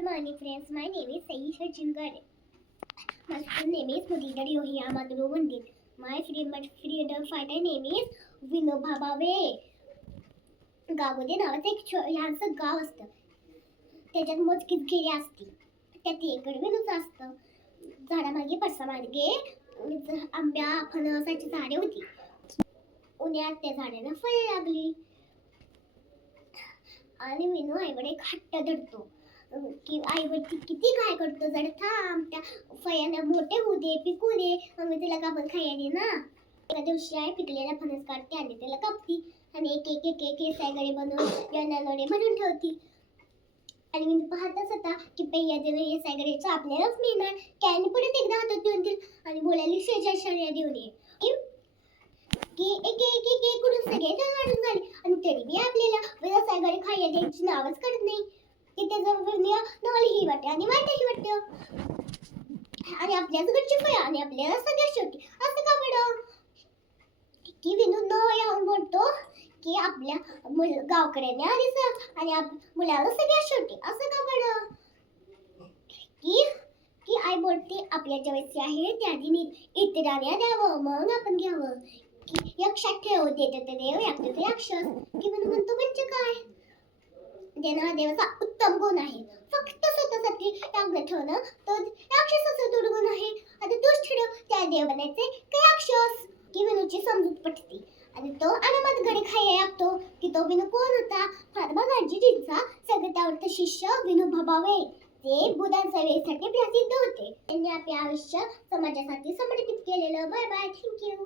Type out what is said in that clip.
Good morning, friends. My name is Sayi Sachingar. My full name is Mudita Yohiya Madhuru Vandit. My freedom fighter name is Vinoba Bhave. गावामध्ये नावाचं एक लहानसं गाव असतं. त्याच्यात मोजकीच घेरी असती. त्यात एकड विनूच असतं. झाडामागे पडसामागे आंब्या फणसाची झाडे होती. उन्हाळ्यात त्या झाडांना फळे लागली आणि विनू आईकडे एक हट्ट धरतो की आईवरती किती काय करतो, जर थांब त्या फळ्यांना मोठे होऊ दे, पिकू दे, मग मी तुला कापून खायला दे ना. एका दिवशी आई पिकलेला फणस काढते आणि त्याला कापती आणि एक एक एक एक सायगडे बनवून जनालोडे भरून ठेवती. आणि मी पाहतच होता की पहिल्या दिवशी हे सायगडेचं आपल्यालाच मिळणार. कॅनी परत एकदा हातात देऊन दिल आणि बोलायली शेजारशाळ्या देऊन ये की एक एक एक एक करून सगळे जण वाढून झाले आणि तरी बी आपल्याला वेळा सायगडे खायला द्यायची नावच काढत नाही. की त्याचं नवलही वाटते आणि वाईटही वाटतं. आणि आपल्याच घरची फळं आणि आपल्याला सगळ्यात शेवटी असं का बरं की विनू न याहून बोलतो की आपल्या गावकऱ्यांनी आणि मुलाला सगळ्यात शेवटी असं का बरं की की आई बोलते आपल्या ज्यावेळेस आहे त्या आधी इतरांना द्यावं मग आपण घ्यावं. की लक्षात ठेव देत देव लागतो ते राक्षस. की म्हणतो म्हणजे काय, देणं देवाचा उत्तम गुण आहे. फक्त स्वतःसाठी रांगण ठेवणं तो राक्षसाचा दुर्गुण आहे. आता तूच ठरव त्या देव बनायचे काय राक्षस. की विनूची समजूत पटते आणि तो अनामतकडे खायला लागतो. की तो विनू कोण होता, फार्मा गांधीजींचा सगळ्यात आवडता शिष्य विनोबा भावे. ते बुधांच्या वेळेसाठी प्रसिद्ध होते. त्यांनी आपले आयुष्य समाजासाठी समर्पित केलेलं. Bye bye, thank you.